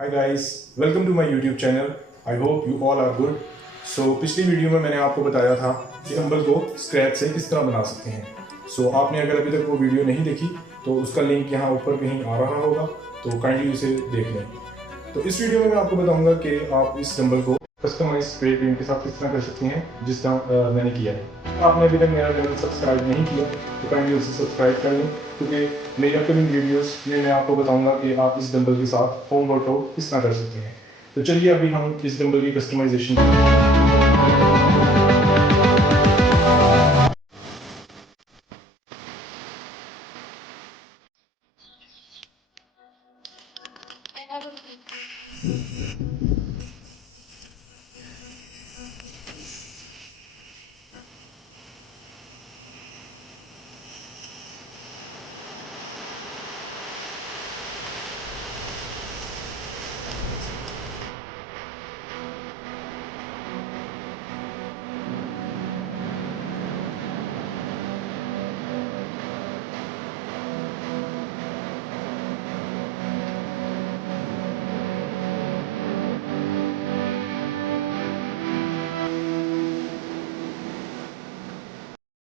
Hi guys, welcome to my YouTube channel. I hope you all are good. So पिछली video में मैंने आपको बताया था कि डंबल को स्क्रैच से किस तरह बना सकते हैं। सो आपने अगर अभी तक वो वीडियो नहीं देखी तो उसका लिंक यहाँ ऊपर कहीं आ रहा होगा, तो काइंडली उसे देख लें। तो इस वीडियो में मैं आपको बताऊंगा कि आप इस डंबल को कस्टमाइज स्प्रे पेंट के साथ किस तरह कर सकते हैं, जिस तरह मैंने किया है। आपने अभी तक मेरा चैनल सब्सक्राइब नहीं किया तो काइंडली उसे सब्सक्राइब कर लें, क्योंकि मेरी अपकमिंग वीडियोस में मैं आपको बताऊंगा कि आप इस डंबल के साथ होम वर्कआउट किस तरह कर सकते हैं। तो चलिए अभी हम इस डंबल की कस्टमाइजेशन